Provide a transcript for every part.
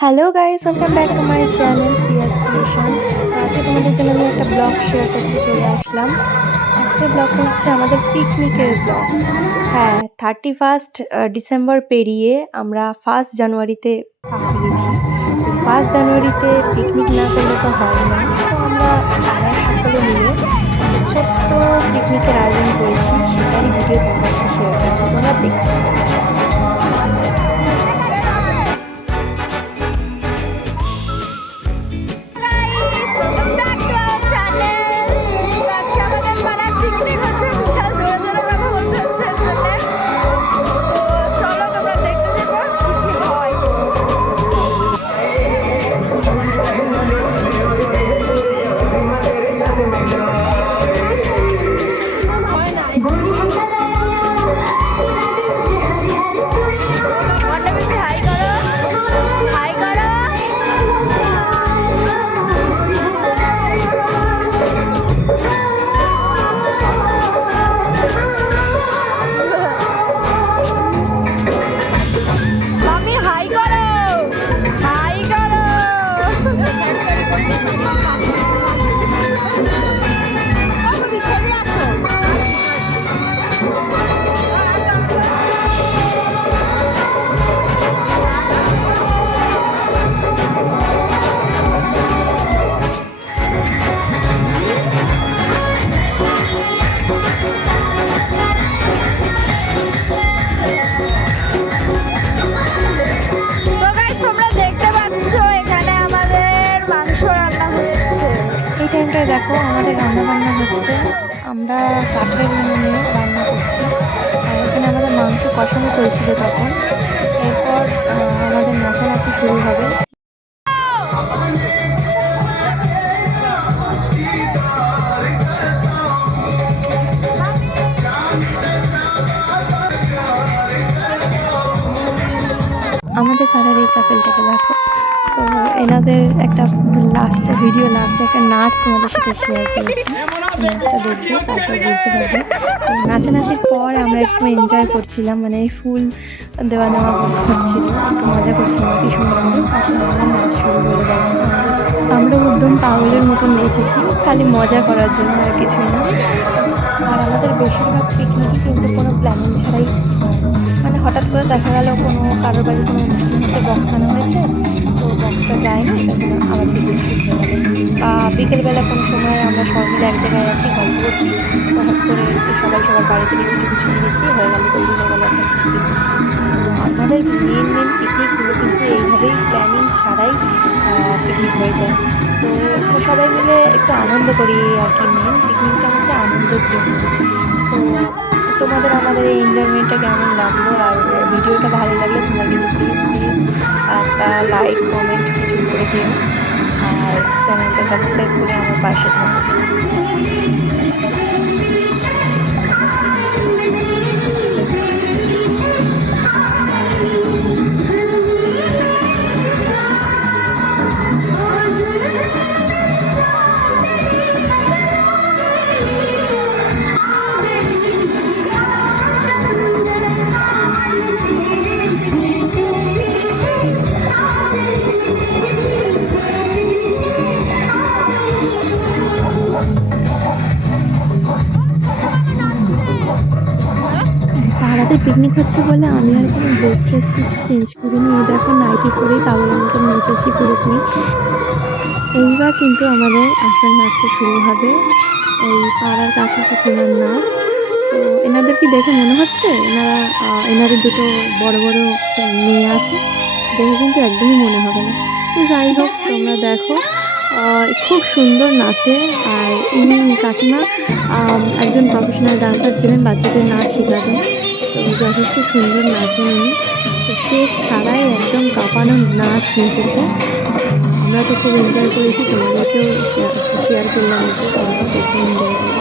Hello guys welcome back to my channel Piyas creation আজকে তোমাদের জন্য আমি একটা ব্লগ শেয়ার করতে চলে আসলাম। আজকের ব্লগটা হচ্ছে আমাদের পিকনিকের ব্লগ হ্যাঁ থার্টি ফার্স্ট ডিসেম্বর পেরিয়ে আমরা ফার্স্ট জানুয়ারিতে পা দিয়েছি। তো ফার্স্ট জানুয়ারিতে পিকনিক না করলে তো হয় না। তো আমরা সকলে মিলে ছোট্ট পিকনিকের আয়োজন করেছি। দেখো, আমাদের রান্না বান্না হচ্ছে। আমরা কাঠের উনুনে রান্না করছি। এখানে আমাদের মাংস কষানো চলছিল তখন। এরপর আমাদের নাচানাচি শুরু হবে। একটা লাস্টে ভিডিও লাস্টে একটা নাচ তোমাদের সাথে শেয়ার করেছি। নাচটা দেখবে, তারপর বুঝতে পারবে। নাচানাচির পর আমরা একটু এনজয় করছিলাম মানে ফুল দেওয়া নেওয়া হচ্ছিল, মজা করছিলাম, কি সুন্দর। তারপর নাচ শুরু করে দেখো আমরা একদম পাগলের মতন নেচেছি, খালি মজা করার জন্য আর কিছুই না। আর আমাদের বেশিরভাগ পিকনিকই কিন্তু কোনো প্ল্যানিং ছাড়াই মানে হঠাৎ করে দেখা গেল কোনো কারোর বাড়ি কোনো অনুষ্ঠান হচ্ছে বক্স আনা হয়েছে তো বক্সটা যায়নি তার জন্য আবার বা বিকেলবেলা কোনো সময় আমরা সবাই মিলে এক জায়গায় আছি গল্প করছি তো হঠাৎ করে সবাই সবার বাড়ি থেকে কিছু কিছু জিনিস দিয়ে হয়ে গেল হয়ে গেল একটা কিছু তো আমাদের মেন মেন পিকনিকগুলো কিন্তু এইভাবেই প্ল্যানিং ছাড়াই পিকনিক হয়ে যায়। তো সবাই মিলে একটু আনন্দ করি আর কি। মেন পিকনিকটা হচ্ছে আনন্দের জন্য। তো তোমাদের আমাদের এই এনজয়মেন্টটা কেমন লাগল? আর ভিডিওটা ভালো লাগলে তোমরা কিন্তু প্লিজ দিও আর চ্যানেলটা সাবস্ক্রাইব করে আমার পাশে থাকো পিকনিক হচ্ছে বলে আমি আর কোনো ড্রেস ট্রেস কিছু চেঞ্জ করিনি। এই দেখো নাইটি পরেই পাগলের মতো নেচেছি পুরোপুরি। এইবার কিন্তু আমাদের আসল নাচটা শুরু হবে। এই পাড়ার কাকু কাকিমার নাচ। তো এনাদেরকে দেখে মনে হচ্ছে? এনারা এনাদের দুটো বড় বড় মেয়ে আছে। দেখে কিন্তু একদমই মনে হবে না। তো যাই হোক, তোমরা দেখো খুব সুন্দর নাচে। আর ইনি কাকিমা একজন প্রফেশনাল ডান্সার ছিলেন, বাচ্চাদের নাচ শেখাতেন। যথেষ্ট সুন্দর নাচেন উনি। স্টেজ ছাড়াই একদম কাঁপানো নাচ নেচেছে। আমরা তো খুব এনজয় করেছি, তোমাদেরকেও শেয়ার করলাম দেখে এনজয় করো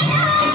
Yeah.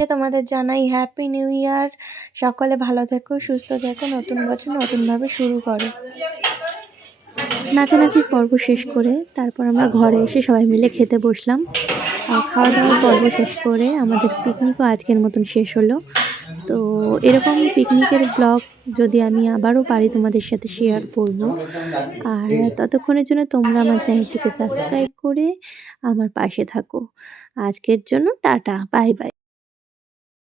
শেষে তোমাদের জানাই হ্যাপি নিউ ইয়ার সকলে ভালো থেকো, সুস্থ থেকো, নতুন বছর নতুনভাবে শুরু করো। নাচানাচির পর্ব শেষ করে তারপর আমরা ঘরে এসে সবাই মিলে খেতে বসলাম। খাওয়া দাওয়ার পর্ব শেষ করে আমাদের পিকনিকও আজকের মতন শেষ হলো। তো এরকম পিকনিকের ব্লগ যদি আমি আবারও পারি তোমাদের সাথে শেয়ার করব। আর ততক্ষণের জন্য তোমরা আমার চ্যানেলটিকে সাবস্ক্রাইব করে আমার পাশে থাকো। আজকের জন্য টাটা বাই বাই